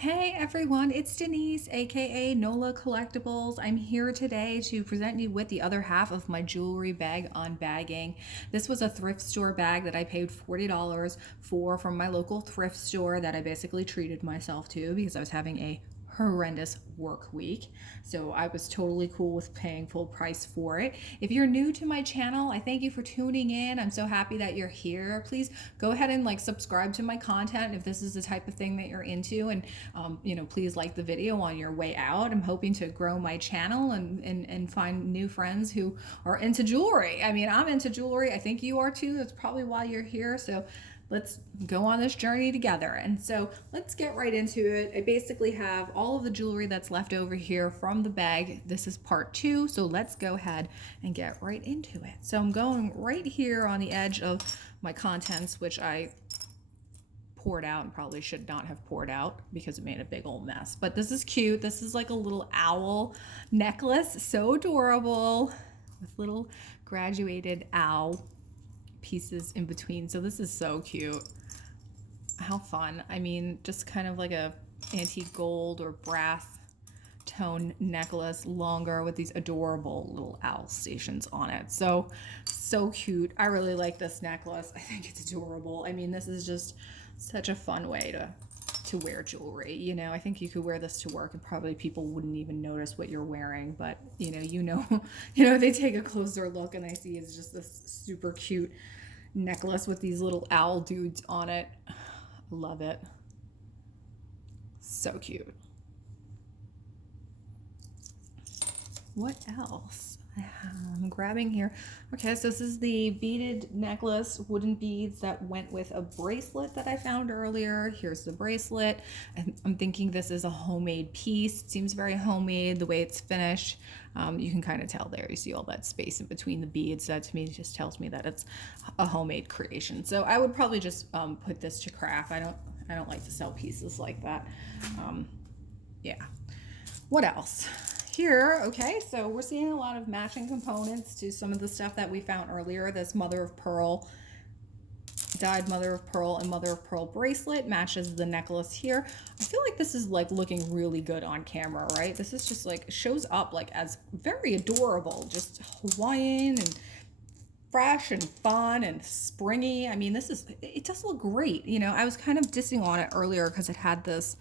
Hey everyone, it's Denise, aka Nola Collectibles. I'm here today to present you with the other half of my jewelry bag unbagging. This was a thrift store bag that I paid $40 for from my local thrift store that I basically treated myself to because I was having a horrendous work week. So I was totally cool with paying full price for it. If you're new to my channel, I thank you for tuning in. I'm so happy that you're here. Please go ahead and subscribe to my content if this is the type of thing that you're into, and please like the video on your way out. I'm hoping to grow my channel and find new friends who are into jewelry. I mean, I'm into jewelry. I think you are too. That's probably why you're here. So let's go on this journey together. And so let's get right into it. I basically have all of the jewelry that's left over here from the bag. This is part 2, so let's go ahead and get right into it. So I'm going right here on the edge of my contents, which I poured out and probably should not have poured out because it made a big old mess. But this is cute. This is like a little owl necklace, so adorable, with little graduated owl pieces in between. So this is so cute. How fun. I mean, just kind of like a antique gold or brass tone necklace, longer, with these adorable little owl stations on it. So cute. I really like this necklace. I think it's adorable. I mean, this is just such a fun way to wear jewelry. I think you could wear this to work and probably people wouldn't even notice what you're wearing, but they take a closer look and they see it's just this super cute necklace with these little owl dudes on it. Love it. So cute. What else? I'm grabbing here. Okay, so this is the beaded necklace, wooden beads that went with a bracelet that I found earlier. Here's the bracelet. And I'm thinking this is a homemade piece. It seems very homemade the way it's finished. You can kind of tell there. You see all that space in between the beads. That to me just tells me that it's a homemade creation. So I would probably just put this to craft. I don't like to sell pieces like that. Yeah. What else? Here, okay, so we're seeing a lot of matching components to some of the stuff that we found earlier. This mother of pearl, dyed mother of pearl and mother of pearl bracelet matches the necklace here. I feel like this is looking really good on camera, right? This is just shows up as very adorable, just Hawaiian and fresh and fun and springy. I mean, it does look great. I was kind of dissing on it earlier because it had this,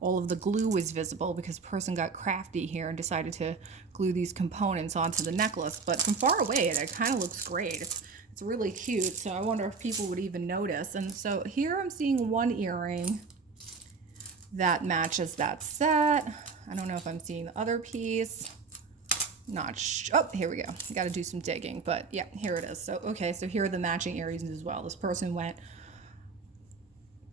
all of the glue was visible because the person got crafty here and decided to glue these components onto the necklace. But from far away, it kind of looks great. It's really cute. So I wonder if people would even notice. And so here I'm seeing one earring that matches that set. I don't know if I'm seeing the other piece. Oh, here we go. Got to do some digging, but yeah, here it is. So, okay, so here are the matching earrings as well. This person went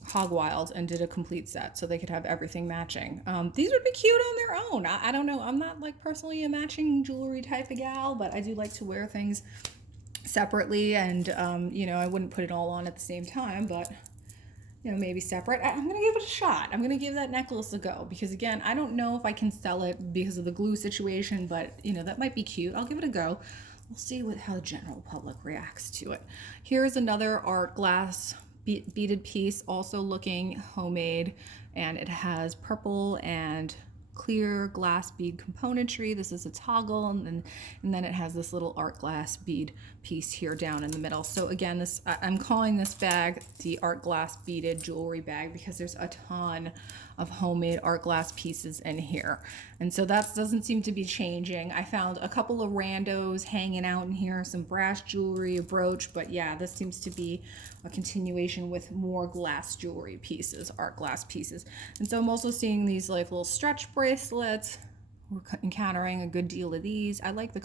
hog wild and did a complete set so they could have everything matching. These would be cute on their own. I don't know. I'm not personally a matching jewelry type of gal, but I do like to wear things separately, and I wouldn't put it all on at the same time, but maybe separate. I'm gonna give it a shot. I'm gonna give that necklace a go because, again, I don't know if I can sell it because of the glue situation, but that might be cute. I'll give it a go. We'll see how the general public reacts to it. Here's another art glass beaded piece, also looking homemade, and it has purple and clear glass bead componentry. This is a toggle, and then it has this little art glass bead piece here down in the middle. So again, I'm calling this bag the art glass beaded jewelry bag because there's a ton of homemade art glass pieces in here. And so that doesn't seem to be changing. I found a couple of randos hanging out in here, some brass jewelry, a brooch, but yeah, this seems to be a continuation with more glass jewelry pieces, art glass pieces. And so I'm also seeing these little stretch bracelets. We're encountering a good deal of these. I like the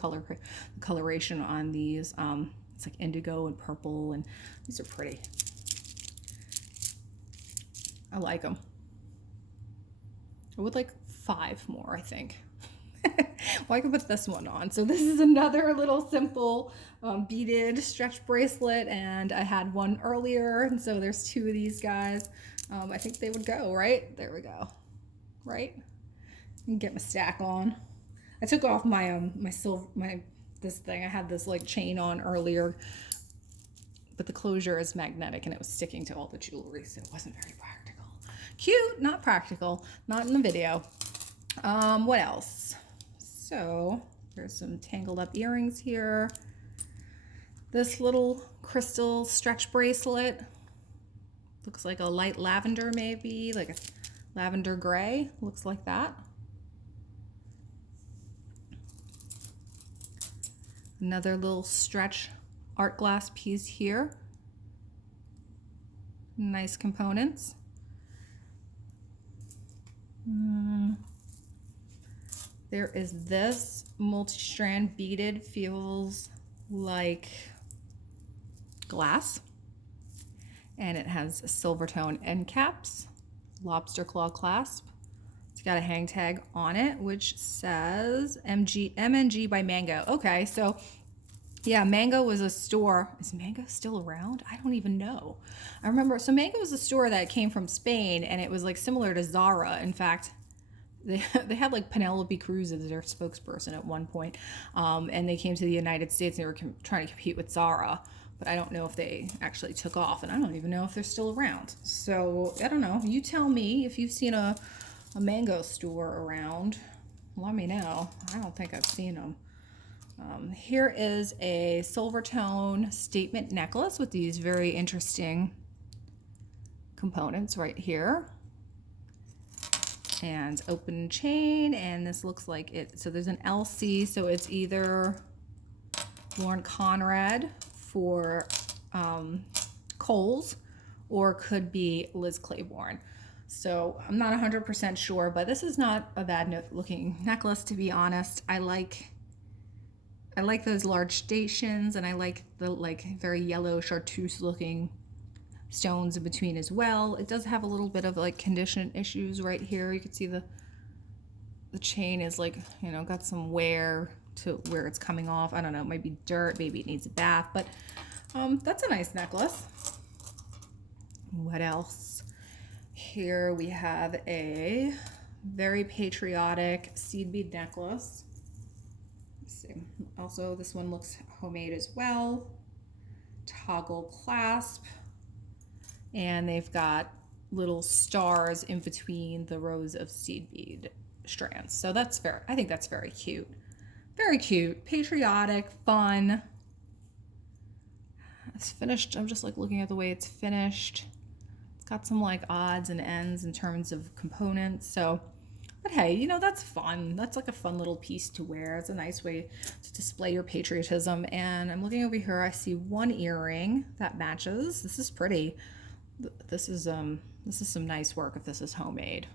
coloration on these. It's like indigo and purple, and these are pretty. I like them. I would like 5 more, I think. Well, I can put this one on. So this is another little simple beaded stretch bracelet, and I had one earlier, and so there's 2 of these guys. I think they would go, right? There we go. Right? And get my stack on. I took off my this thing. I had this chain on earlier, but the closure is magnetic and it was sticking to all the jewelry, so it wasn't very practical. Cute, not practical, not in the video. What else? So there's some tangled up earrings here. This little crystal stretch bracelet. Looks like a light lavender, maybe, like a lavender gray. Looks like that. Another little stretch art glass piece here. Nice components. There is this multi-strand beaded, feels like glass. And it has silver tone end caps, lobster claw clasp. It's got a hang tag on it, which says MNG by Mango. Okay, so yeah, Mango was a store. Is Mango still around? I don't even know. I remember, so Mango was a store that came from Spain, and it was like similar to Zara. In fact, they had like Penelope Cruz as their spokesperson at one point. And they came to the United States and they were trying to compete with Zara. But I don't know if they actually took off, and I don't even know if they're still around. So I don't know. You tell me if you've seen a Mango store around. Let me know. I don't think I've seen them. Here is a silver tone statement necklace with these very interesting components right here. And open chain, and this looks like it. So there's an LC, so it's either Lauren Conrad for Kohl's, or could be Liz Claiborne. So I'm not 100% sure, but this is not a bad looking necklace, to be honest. I like those large stations, and I like the very yellow chartreuse looking stones in between as well. It does have a little bit of like condition issues right here. You can see the chain is like, you know, got some wear to where it's coming off. I don't know, it might be dirt, maybe it needs a bath, but that's a nice necklace. What else? Here we have a very patriotic seed bead necklace. Let's see. Also, this one looks homemade as well. Toggle clasp, and they've got little stars in between the rows of seed bead strands. So that's I think that's very cute. Very cute, patriotic, fun. It's finished. I'm just like looking at the way it's finished. It's got some like odds and ends in terms of components. So, but hey, you know, that's fun. That's like a fun little piece to wear. It's a nice way to display your patriotism. And I'm looking over here. I see one earring that matches. This is pretty. This is some nice work if this is homemade.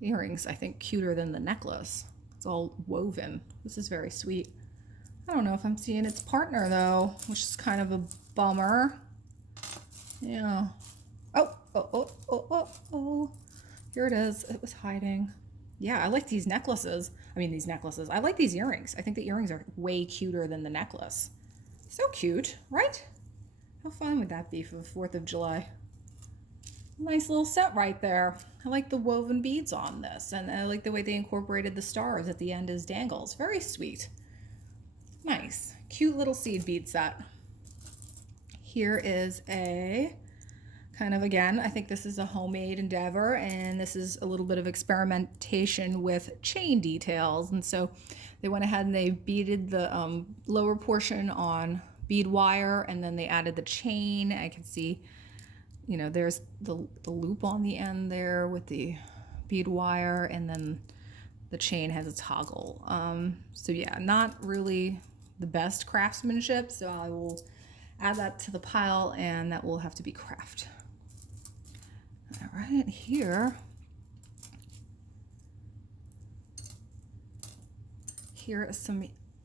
The earrings, I think, cuter than the necklace. It's all woven. This is very sweet. I don't know if I'm seeing its partner though, which is kind of a bummer. Yeah. Oh. Here it is. It was hiding. Yeah, I like these necklaces. I like these earrings. I think the earrings are way cuter than the necklace. So cute, right? How fun would that be for the 4th of July? Nice little set right there. I like the woven beads on this, and I like the way they incorporated the stars at the end as dangles. Very sweet. Nice. Cute little seed bead set. Here is a kind of, again, I think this is a homemade endeavor, and this is a little bit of experimentation with chain details. And so they went ahead and they beaded the lower portion on bead wire, and then they added the chain. I can see, you know, there's the loop on the end there with the bead wire, and then the chain has a toggle. So yeah, not really the best craftsmanship, so I will add that to the pile, and that will have to be craft. All right, here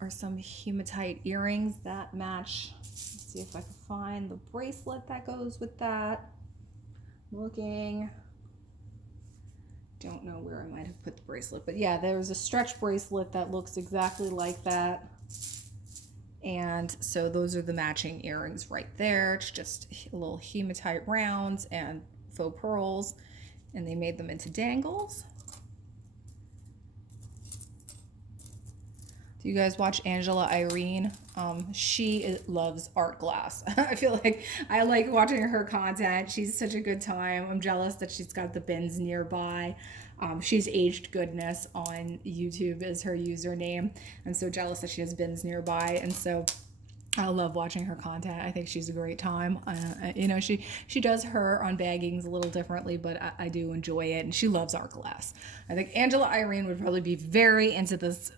are some hematite earrings that match. Let's see if I can find the bracelet that goes with that. Looking, don't know where I might have put the bracelet, but yeah, there's a stretch bracelet that looks exactly like that. And so those are the matching earrings right there. It's just a little hematite rounds and faux pearls, and they made them into dangles. Do you guys watch Angela Irene? She loves art glass. I feel like I like watching her content. She's such a good time. I'm jealous that she's got the bins nearby. She's Aged Goodness on YouTube is her username. I'm so jealous that she has bins nearby. And so I love watching her content. I think she's a great time. You know, she does her unbaggings a little differently, but I do enjoy it, and she loves art glass. I think Angela Irene would probably be very into this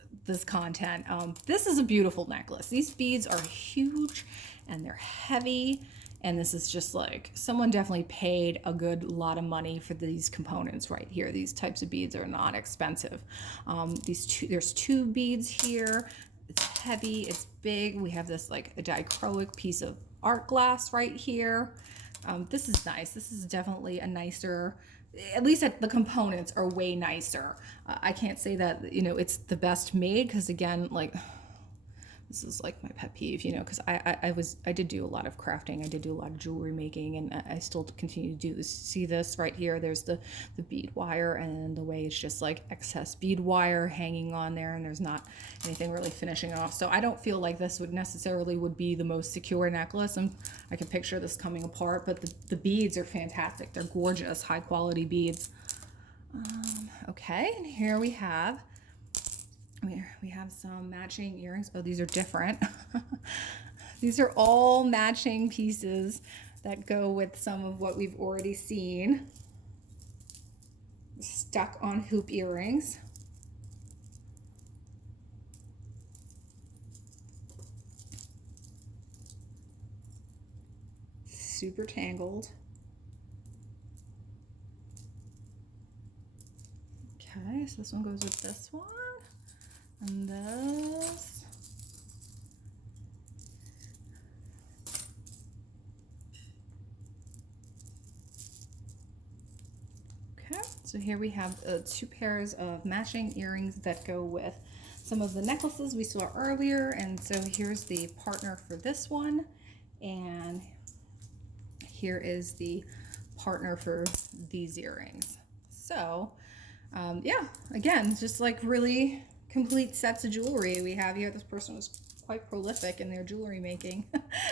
content. This is a beautiful necklace. These beads are huge, and they're heavy. And this is just like, someone definitely paid a good lot of money for these components right here. These types of beads are not expensive. There's two beads here. It's heavy, it's big. We have this like a dichroic piece of art glass right here. This is nice. This is definitely a nicer, at least the components are way nicer. I can't say that, you know, it's the best made, because again, like, this is like my pet peeve, you know, because I did do a lot of crafting. I did do a lot of jewelry making, and I still continue to do this. See this right here? There's the bead wire, and the way it's just like excess bead wire hanging on there, and there's not anything really finishing off. So I don't feel like this would necessarily be the most secure necklace. And I can picture this coming apart, but the beads are fantastic. They're gorgeous, high quality beads. Okay, and here we have some matching earrings. Oh, these are different. These are all matching pieces that go with some of what we've already seen. Stuck on hoop earrings. Super tangled. Okay, so this one goes with this one. And this. Okay, so here we have two pairs of matching earrings that go with some of the necklaces we saw earlier. And so here's the partner for this one, and here is the partner for these earrings. So yeah, again, just like really complete sets of jewelry we have here. This person was quite prolific in their jewelry making.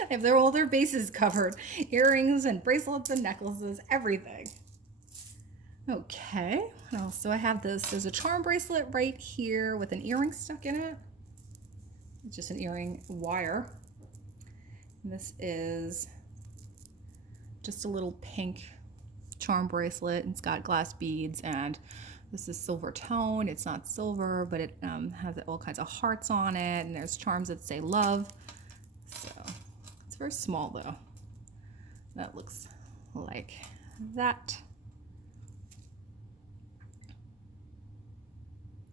If they're all their bases covered, earrings and bracelets and necklaces, everything. Okay, what else? So I have this, there's a charm bracelet right here with an earring stuck in it. It's just an earring wire. And this is just a little pink charm bracelet, and it's got glass beads, and this is silver tone. It's not silver, but it has all kinds of hearts on it, and there's charms that say love. So it's very small though. That looks like that.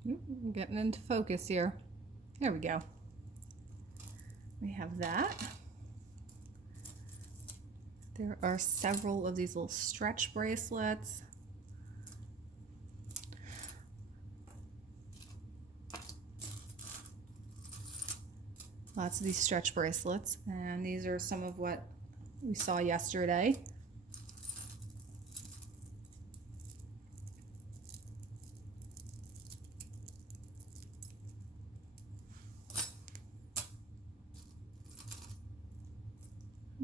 I'm getting into focus here. There we go. We have that. There are several of these little stretch bracelets. Lots of these stretch bracelets, and these are some of what we saw yesterday.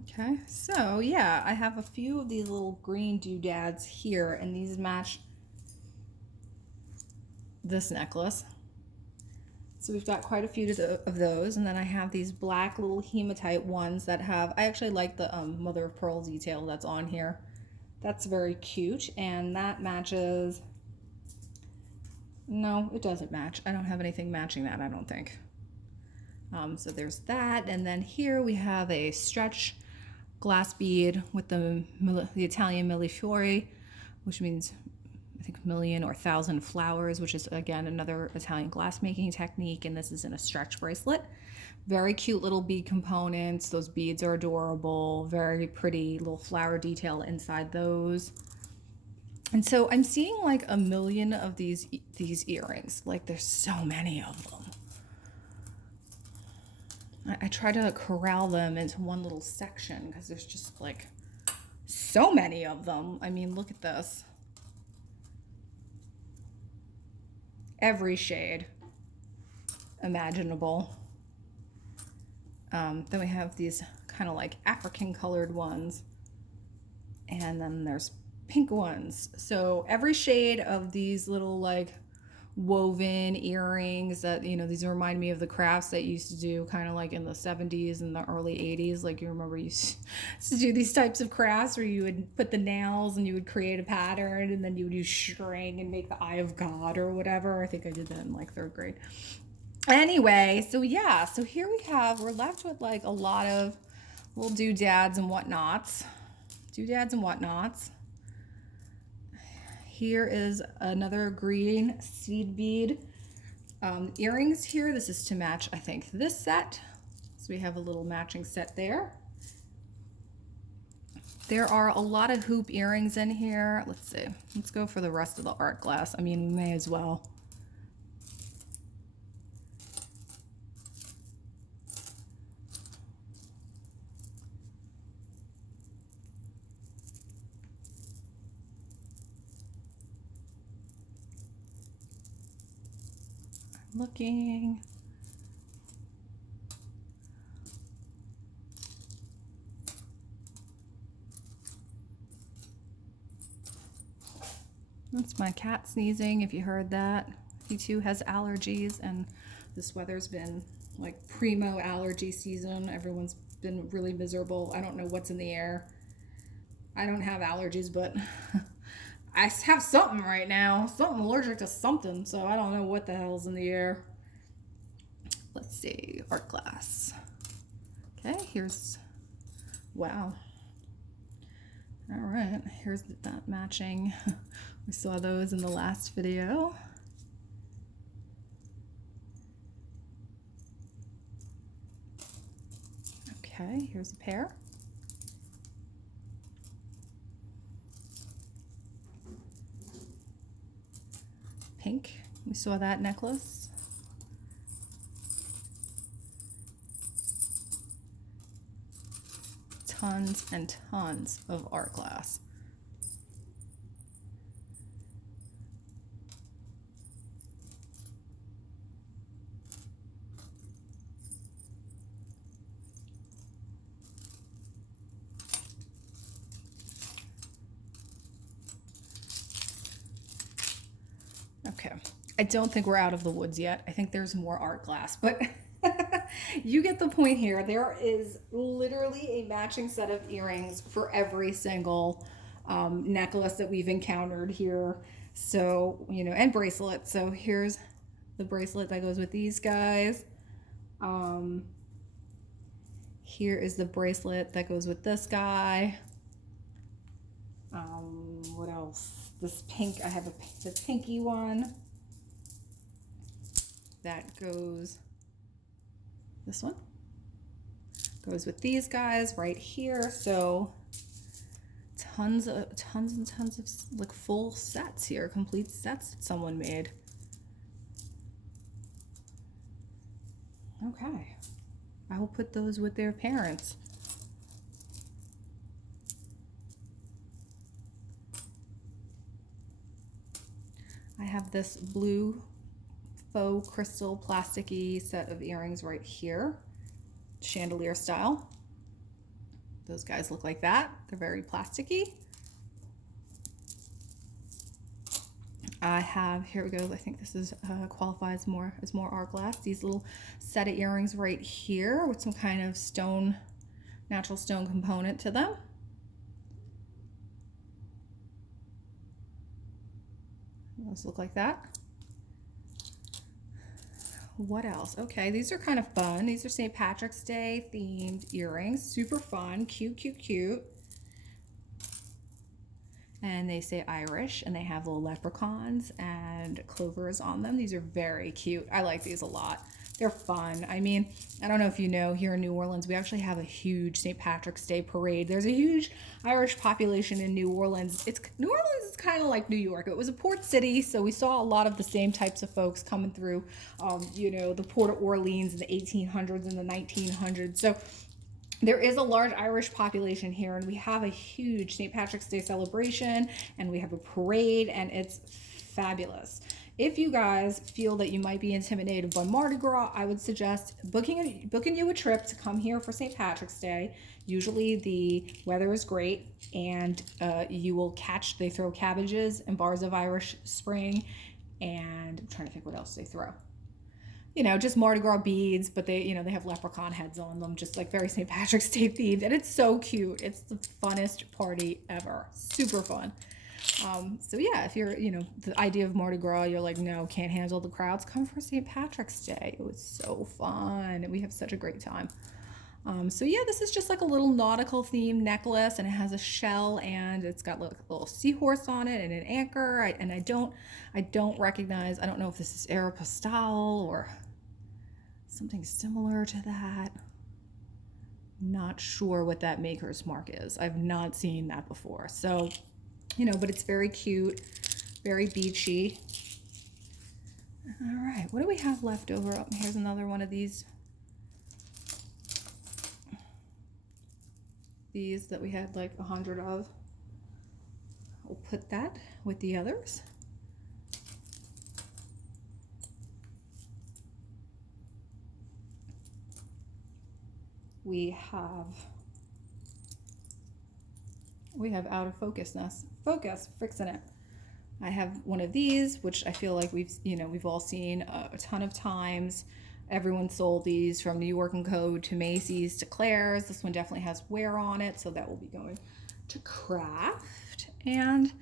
Okay, so yeah, I have a few of these little green doodads here, and these match this necklace. So we've got quite a few of those, and then I have these black little hematite ones that have, I actually like the mother of pearl detail that's on here. That's very cute, and that matches, no, it doesn't match. I don't have anything matching that, I don't think. So there's that, and then here we have a stretch glass bead with the Italian millefiori, which means I think million or thousand flowers, which is again another Italian glass making technique, and this is in a stretch bracelet. Very cute little bead components. Those beads are adorable. Very pretty little flower detail inside those. And so I'm seeing like a million of these earrings. Like there's so many of them. I try to corral them into one little section because there's just like so many of them. I mean, look at this. Every shade. imaginable. Then we have these kind of like African colored ones. And then there's pink ones. So every shade of these little like woven earrings that, you know, these remind me of the crafts that you used to do kind of like in the 70s and the early 80s. Like, you remember you used to do these types of crafts where you would put the nails and you would create a pattern, and then you would use string and make the eye of God or whatever. I think I did that in like 3rd grade. Anyway, so yeah, so here we're left with like a lot of little doodads and whatnots. Here is another green seed bead earrings here. This is to match, I think, this set. So we have a little matching set there. There are a lot of hoop earrings in here. Let's see. Let's go for the rest of the art glass. I mean, we may as well. Looking. That's my cat sneezing, if you heard that. He too has allergies, and this weather's been like primo allergy season. Everyone's been really miserable. I don't know what's in the air. I don't have allergies, but I have something right now. Something allergic to something, so I don't know what the hell's in the air. Let's see, art glass. Okay, here's, wow. All right, here's that matching. We saw those in the last video. Okay, here's a pair. Pink, we saw that necklace. Tons and tons of art glass. Okay, I don't think we're out of the woods yet. I think there's more art glass, but you get the point here. There is literally a matching set of earrings for every single necklace that we've encountered here. So, you know, and bracelets. So here's the bracelet that goes with these guys. Here is the bracelet that goes with this guy. What else? This pink, I have the pinky one that goes, this one goes with these guys right here. So tons and tons of like full sets here, complete sets that someone made. Okay, I will put those with their parents. I have this blue faux crystal plasticky set of earrings right here, chandelier style. Those guys look like that. They're very plasticky. I have, here we go, I think this is qualifies more as more art glass. These little set of earrings right here with some kind of stone, natural stone component to them. Those look like that. What else? Okay, these are kind of fun. These are St. Patrick's Day themed earrings. Super fun, cute, cute, cute. And they say Irish, and they have little leprechauns and clovers on them. These are very cute. I like these a lot. They're fun. I mean, I don't know if you know, here in New Orleans, we actually have a huge St. Patrick's Day parade. There's a huge Irish population in New Orleans. New Orleans is kind of like New York. It was a port city, so we saw a lot of the same types of folks coming through, you know, the Port of Orleans in the 1800s and the 1900s. So there is a large Irish population here, and we have a huge St. Patrick's Day celebration, and we have a parade, and it's fabulous. If you guys feel that you might be intimidated by Mardi Gras, I would suggest booking you a trip to come here for St. Patrick's Day. Usually the weather is great, and you will catch, they throw cabbages and bars of Irish Spring, and I'm trying to think what else they throw. You know, just Mardi Gras beads, but they, you know, they have leprechaun heads on them, just like very St. Patrick's Day themed, and it's so cute. It's the funnest party ever. Super fun. So yeah, if you're, you know, the idea of Mardi Gras, you're like, no, can't handle the crowds, come for St. Patrick's Day. It was so fun, and we have such a great time. So yeah, this is just like a little nautical themed necklace, and it has a shell, and it's got a little seahorse on it and an anchor. I don't recognize, I don't know if this is Aeropostale or something similar to that. Not sure what that maker's mark is. I've not seen that before. So, you know, but it's very cute, very beachy. All right, what do we have left over? Oh, here's another one of these. These that we had like 100 of. We'll put that with the others. We have out of focusness. Focus, fixing it. I have one of these, which I feel like we've all seen a ton of times. Everyone sold these, from New York & Co. to Macy's to Claire's. This one definitely has wear on it, so that will be going to craft. And,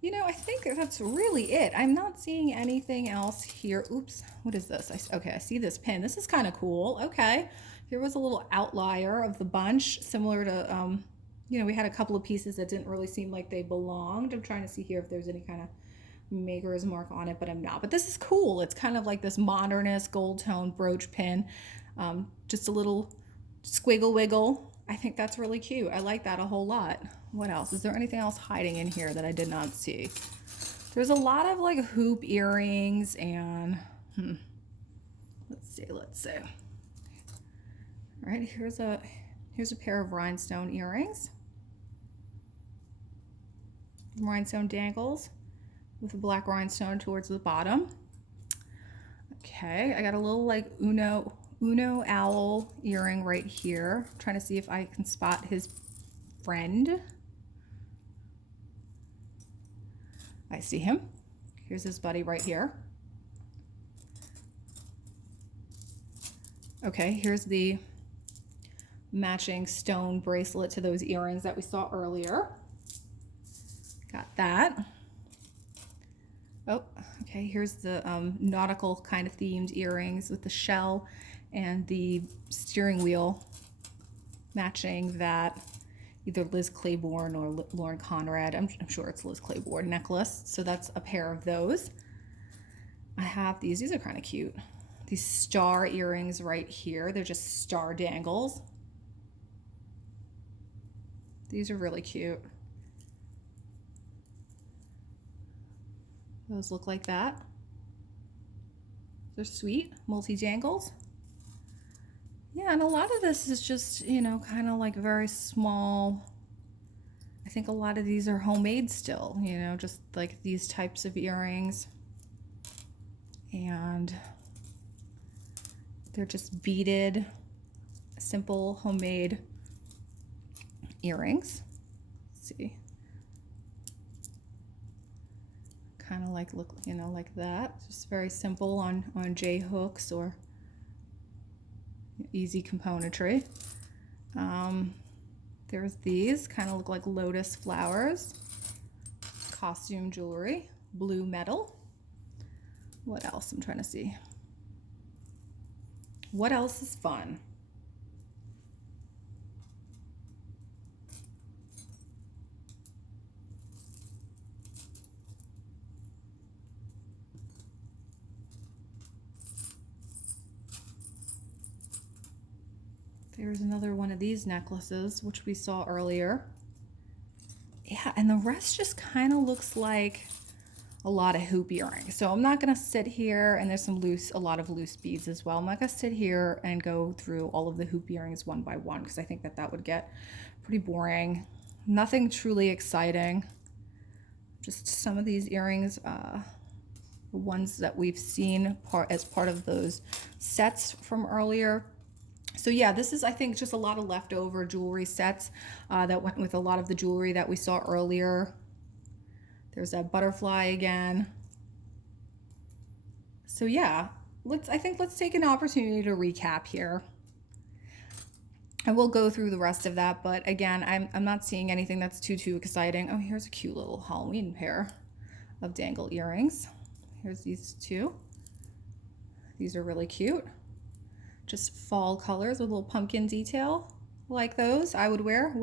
you know, I think that's really it. I'm not seeing anything else here. Oops, what is this? Okay, I see this pin. This is kind of cool. Okay, here was a little outlier of the bunch, similar to, you know, we had a couple of pieces that didn't really seem like they belonged. I'm trying to see here if there's any kind of maker's mark on it, but I'm not. But this is cool. It's kind of like this modernist gold tone brooch pin. Just a little squiggle wiggle. I think that's really cute. I like that a whole lot. What else? Is there anything else hiding in here that I did not see? There's a lot of like hoop earrings and let's see. All right, here's a pair of rhinestone earrings. Rhinestone dangles with a black rhinestone towards the bottom. Okay, I got a little like Uno owl earring right here. I'm trying to see if I can spot his friend. I see him. Here's his buddy right here. Okay, here's the matching stone bracelet to those earrings that we saw earlier. Got that. Oh, okay, here's the nautical kind of themed earrings with the shell and the steering wheel matching that either Liz Claiborne or Lauren Conrad, I'm sure it's Liz Claiborne necklace. So that's a pair of those. I have these are kind of cute. These star earrings right here. They're just star dangles. These are really cute. Those look like that. They're sweet, multi-dangles. Yeah, and a lot of this is just, you know, kind of like very small. I think a lot of these are homemade still, you know, just like these types of earrings. And they're just beaded, simple homemade earrings. Let's see. Kind of like look, you know, like that. Just very simple on J hooks or easy componentry. There's these, kind of look like lotus flowers. Costume jewelry, blue metal. What else? I'm trying to see. What else is fun? There's another one of these necklaces, which we saw earlier. Yeah, and the rest just kind of looks like a lot of hoop earrings. So I'm not gonna sit here, and there's a lot of loose beads as well. I'm not gonna sit here and go through all of the hoop earrings one by one, because I think that would get pretty boring. Nothing truly exciting. Just some of these earrings. the ones that we've seen as part of those sets from earlier. So yeah, this is, I think, just a lot of leftover jewelry sets that went with a lot of the jewelry that we saw earlier. There's that butterfly again. So yeah, I think let's take an opportunity to recap here. I will go through the rest of that, but again, I'm not seeing anything that's too exciting. Oh, here's a cute little Halloween pair of dangle earrings. Here's these two. These are really cute. Just fall colors with a little pumpkin detail. Like those, I would wear.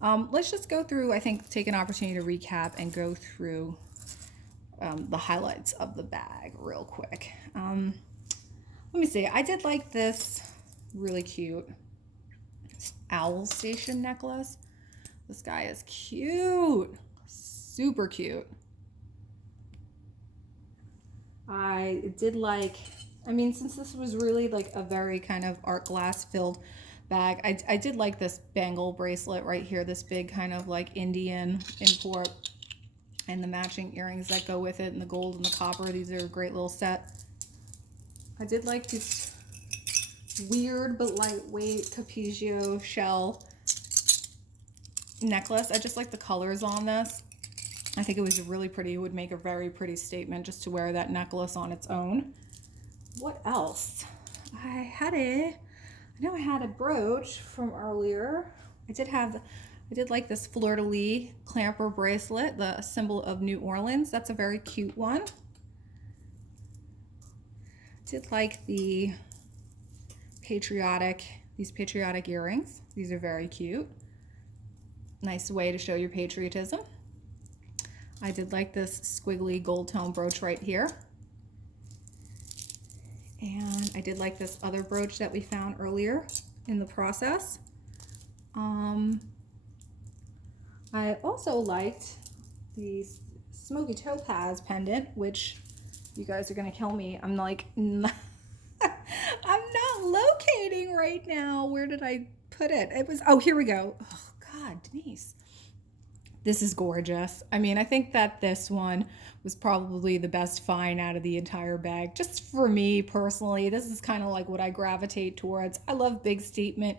Let's just go through, I think, take an opportunity to recap and go through the highlights of the bag real quick. Let me see. I did like this really cute owl station necklace. This guy is cute, super cute. I did like, I mean, since this was really like a very kind of art glass filled bag, I did like this bangle bracelet right here, this big kind of like Indian import, and the matching earrings that go with it, and the gold and the copper. These are a great little set. I did like this weird but lightweight Cappuccino shell necklace. I just like the colors on this. I think it was really pretty. It would make a very pretty statement just to wear that necklace on its own. What else? I know I had a brooch from earlier. I did like this fleur-de-lis clamper bracelet, the symbol of New Orleans. That's a very cute one. Did like these patriotic earrings. These are very cute. Nice way to show your patriotism. I did like this squiggly gold tone brooch right here. And I did like this other brooch that we found earlier in the process. I also liked the smoky topaz pendant, which you guys are gonna kill me. I'm like, I'm not locating right now. Where did I put it? It was, oh, here we go. Oh God, Denise. This is gorgeous. I mean, I think that this one was probably the best find out of the entire bag. Just for me personally, this is kind of like what I gravitate towards. I love big statement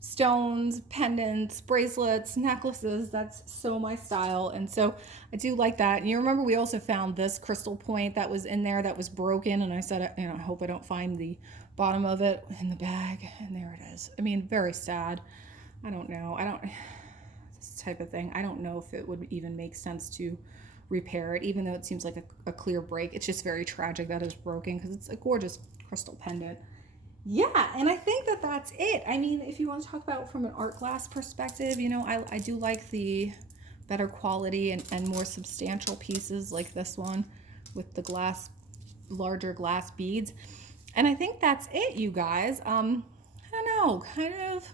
stones, pendants, bracelets, necklaces. That's so my style. And so I do like that. And you remember we also found this crystal point that was in there that was broken. And I said, you know, I hope I don't find the bottom of it in the bag. And there it is. I mean, very sad. I don't know. This type of thing, I don't know if it would even make sense to repair it, even though it seems like a clear break. It's just very tragic that it's broken because it's a gorgeous crystal pendant. Yeah, and I think that that's it. I mean, if you want to talk about from an art glass perspective, you know, I do like the better quality and more substantial pieces like this one with the larger glass beads. And I think that's it, you guys. I don't know, kind of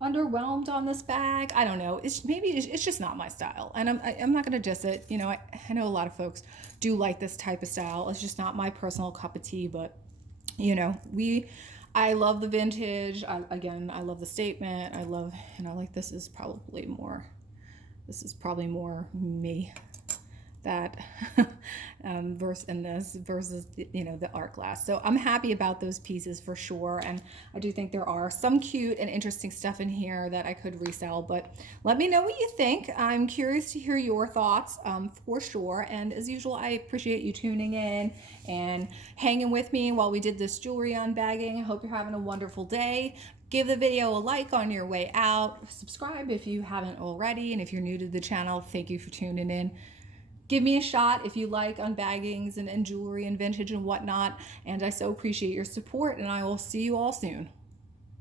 underwhelmed on this bag. I don't know. It's just not my style, and I'm not gonna diss it. You know, I know a lot of folks do like this type of style. It's just not my personal cup of tea. But you know, I love the vintage. I love the statement. I love, you know, like this is probably more me, that versus you know, the art glass. So I'm happy about those pieces for sure, and I do think there are some cute and interesting stuff in here that I could resell. But let me know what you think. I'm curious to hear your thoughts for sure. And as usual, I appreciate you tuning in and hanging with me while we did this jewelry unbagging. I hope you're having a wonderful day. Give the video a like on your way out. Subscribe if you haven't already, and if you're new to the channel, thank you for tuning in. Give me a shot if you like unbaggings and jewelry and vintage and whatnot. And I so appreciate your support, and I will see you all soon.